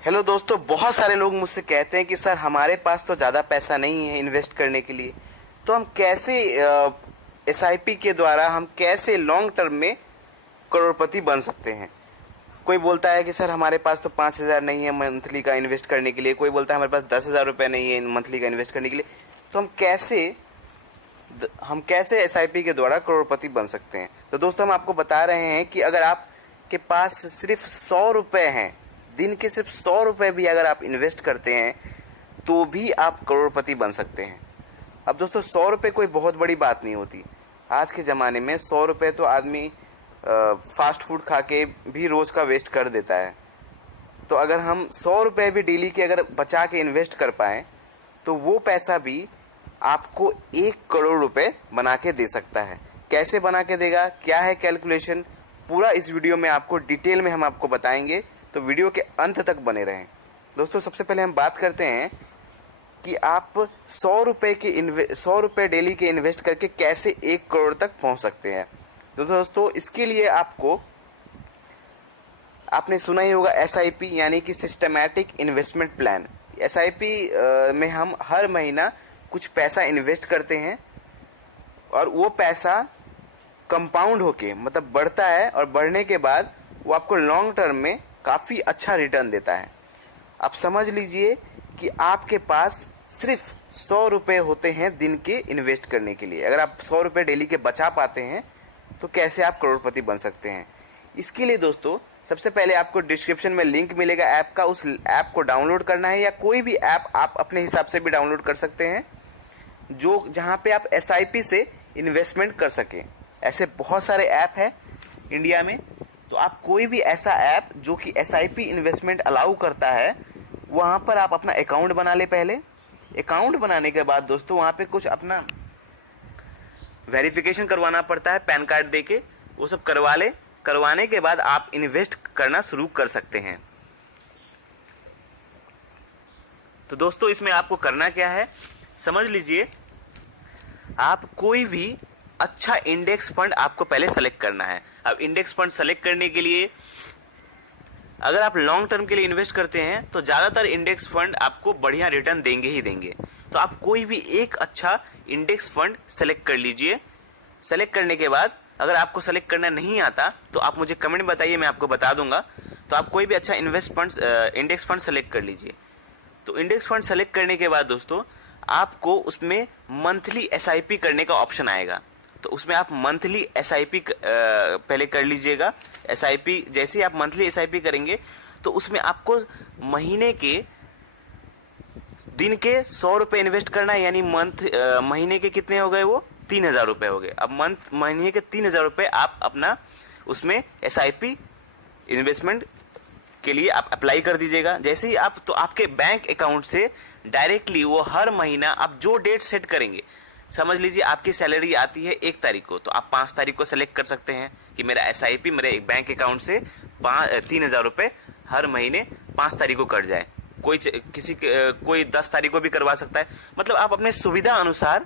Hello दोस्तों, बहुत सारे लोग मुझसे कहते हैं कि सर हमारे पास तो ज़्यादा पैसा नहीं है इन्वेस्ट करने के लिए, तो हम कैसे एसआईपी के द्वारा हम कैसे लॉन्ग टर्म में करोड़पति बन सकते हैं। कोई बोलता है कि सर हमारे पास तो 5,000 नहीं है मंथली का इन्वेस्ट करने के लिए, कोई बोलता है हमारे पास 10,000 रुपये नहीं है मंथली का इन्वेस्ट करने के लिए। तो हम कैसे एसआईपी के द्वारा करोड़पति बन सकते हैं। तो दोस्तों, हम आपको बता रहे हैं कि अगर आपके पास सिर्फ 100 रुपये हैं, दिन के सिर्फ 100 रुपये भी अगर आप इन्वेस्ट करते हैं तो भी आप करोड़पति बन सकते हैं। अब दोस्तों, 100 रुपये कोई बहुत बड़ी बात नहीं होती। आज के ज़माने में 100 रुपये तो आदमी फास्ट फूड खा के भी रोज़ का वेस्ट कर देता है। तो अगर हम 100 रुपये भी डेली के अगर बचा के इन्वेस्ट कर पाएँ तो वो पैसा भी आपको 1 करोड़ रुपए बना के दे सकता है। कैसे बना के देगा, क्या है कैलकुलेशन, पूरा इस वीडियो में आपको डिटेल में हम आपको बताएंगे, तो वीडियो के अंत तक बने रहें। दोस्तों, सबसे पहले हम बात करते हैं कि आप 100 रुपये डेली के इन्वेस्ट करके कैसे 1 करोड़ तक पहुंच सकते हैं। तो दोस्तों, इसके लिए आपने सुना ही होगा एसआईपी यानी कि सिस्टमैटिक इन्वेस्टमेंट प्लान। एसआईपी में हम हर महीना कुछ पैसा इन्वेस्ट करते हैं और वो पैसा कंपाउंड होके मतलब बढ़ता है, और बढ़ने के बाद वो आपको लॉन्ग टर्म में काफ़ी अच्छा रिटर्न देता है। आप समझ लीजिए कि आपके पास सिर्फ 100 रुपये होते हैं दिन के इन्वेस्ट करने के लिए। अगर आप 100 रुपये डेली के बचा पाते हैं तो कैसे आप करोड़पति बन सकते हैं। इसके लिए दोस्तों, सबसे पहले आपको डिस्क्रिप्शन में लिंक मिलेगा ऐप का, उस ऐप को डाउनलोड करना है, या कोई भी ऐप आप अपने हिसाब से भी डाउनलोड कर सकते हैं जहाँ पे आप एसआईपी से इन्वेस्टमेंट कर सकें। ऐसे बहुत सारे ऐप हैं इंडिया में, तो आप कोई भी ऐसा ऐप जो कि एसआईपी इन्वेस्टमेंट अलाउ करता है वहाँ पर आप अपना अकाउंट बना ले। पहले अकाउंट बनाने के बाद दोस्तों, वहाँ पे कुछ अपना वेरिफिकेशन करवाना पड़ता है, पैन कार्ड देके वो सब करवा ले। करवाने के बाद आप इन्वेस्ट करना शुरू कर सकते हैं। तो दोस्तों, इसमें आपको करना क्या है, समझ लीजिए। आप कोई भी अच्छा इंडेक्स फंड आपको पहले सेलेक्ट करना है। अब इंडेक्स फंड सेलेक्ट करने के लिए अगर आप लॉन्ग टर्म के लिए इन्वेस्ट करते हैं तो ज़्यादातर इंडेक्स फंड आपको बढ़िया रिटर्न देंगे ही देंगे। तो आप कोई भी एक अच्छा इंडेक्स फंड सेलेक्ट कर लीजिए। सेलेक्ट करने के बाद अगर आपको सेलेक्ट करना नहीं आता तो आप मुझे कमेंट बताइए, मैं आपको बता दूंगा। तो आप कोई भी अच्छा इंडेक्स फंड सेलेक्ट कर लीजिए। तो इंडेक्स फंड सेलेक्ट करने के बाद दोस्तों, आपको उसमें मंथली एसआईपी करने का ऑप्शन आएगा। तो उसमें आप मंथली एसआईपी पहले कर लीजिएगा। एसआईपी जैसे ही आप मंथली एसआईपी करेंगे तो उसमें आपको महीने के दिन के 100 रुपये इन्वेस्ट करना है, यानी महीने के कितने हो गए, वो 3,000 रुपये हो गए। अब महीने के 3,000 रुपये आप अपना उसमें एसआईपी इन्वेस्टमेंट के लिए आप अप्लाई कर दीजिएगा। जैसे ही आप तो आपके बैंक अकाउंट से डायरेक्टली वो हर महीना आप जो डेट सेट करेंगे, समझ लीजिए आपकी सैलरी आती है 1 तारीख को, तो आप 5 तारीख को सेलेक्ट कर सकते हैं कि मेरा एसआईपी मेरे बैंक अकाउंट से 3,000 रुपये हर महीने 5 तारीख को कट जाए। कोई 10 तारीख को भी करवा सकता है। मतलब आप अपने सुविधा अनुसार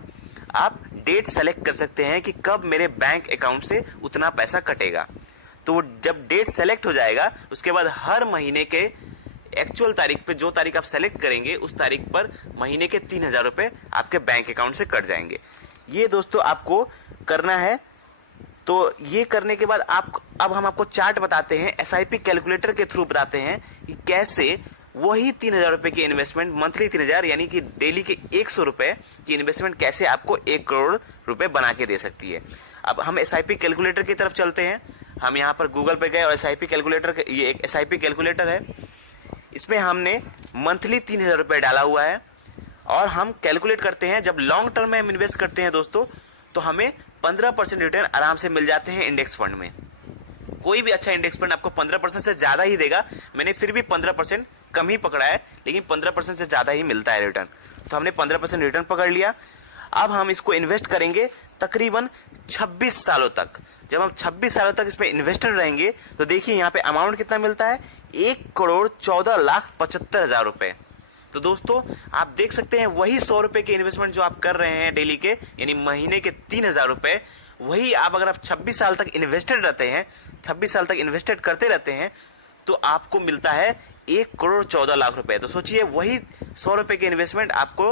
आप डेट सेलेक्ट कर सकते हैं कि कब मेरे बैंक अकाउंट से उतना पैसा कटेगा। तो जब डेट सेलेक्ट हो जाएगा उसके बाद हर महीने के एक्चुअल तारीख पे, जो तारीख आप सेलेक्ट करेंगे उस तारीख पर महीने के 3,000 रुपये आपके बैंक अकाउंट से कट जाएंगे। ये दोस्तों आपको करना है। तो ये करने के बाद अब हम आपको चार्ट बताते हैं, एसआईपी कैलकुलेटर के थ्रू बताते हैं कि कैसे वही 3,000 रुपये की इन्वेस्टमेंट, मंथली 3,000 यानी कि डेली के 100 रुपये की इन्वेस्टमेंट कैसे आपको 1 करोड़ रुपए बना के दे सकती है। अब हम एसआईपी कैलकुलेटर की तरफ चलते हैं। हम यहाँ पर गूगल पे गए और एसआईपी कैलकुलेटर, ये एक एसआईपी कैलकुलेटर है, इसमें हमने मंथली 3,000 रुपये डाला हुआ है और हम कैलकुलेट करते हैं। जब लॉन्ग टर्म में हम इन्वेस्ट करते हैं दोस्तों, तो हमें 15% रिटर्न आराम से मिल जाते हैं इंडेक्स फंड में। कोई भी अच्छा इंडेक्स फंड आपको 15% से ज़्यादा ही देगा। मैंने फिर भी 15% कम ही पकड़ा है, लेकिन 15% से ज़्यादा ही मिलता है रिटर्न। तो हमने 15% रिटर्न पकड़ लिया। अब हम इसको इन्वेस्ट करेंगे तकरीबन 26 सालों तक। जब हम 26 सालों तक इसमें इन्वेस्टर रहेंगे तो देखिए यहाँ पे अमाउंट कितना मिलता है, 1,14,75,000 रुपये। तो दोस्तों आप देख सकते हैं वही 100 रुपए के इन्वेस्टमेंट जो आप कर रहे हैं डेली के, यानी महीने के 3,000 रुपए, वही आप अगर आप 26 साल तक इन्वेस्टेड रहते हैं, 26 साल तक इन्वेस्टेड करते रहते हैं, तो आपको मिलता है 1,14,00,000 रुपए। तो सोचिए वही 100 रुपए की इन्वेस्टमेंट आपको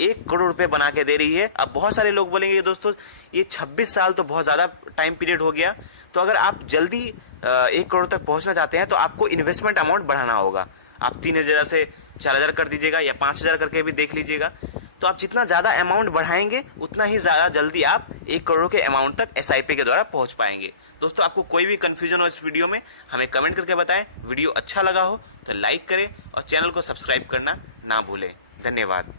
1 करोड़ रुपए बना के दे रही है। अब बहुत सारे लोग बोलेंगे दोस्तों ये 26 साल तो बहुत ज्यादा टाइम पीरियड हो गया। तो अगर आप जल्दी 1 करोड़ तक पहुंचना चाहते हैं तो आपको इन्वेस्टमेंट अमाउंट बढ़ाना होगा। आप 3,000 से 4,000 कर दीजिएगा या 5,000 करके भी देख लीजिएगा। तो आप जितना ज्यादा अमाउंट बढ़ाएंगे उतना ही ज्यादा जल्दी आप 1 करोड़ के अमाउंट तक SIP के द्वारा पहुंच पाएंगे। दोस्तों आपको कोई भी कंफ्यूजन हो इस वीडियो में हमें कमेंट करके बताएं। वीडियो अच्छा लगा हो तो लाइक करें और चैनल को सब्सक्राइब करना ना भूलें। धन्यवाद।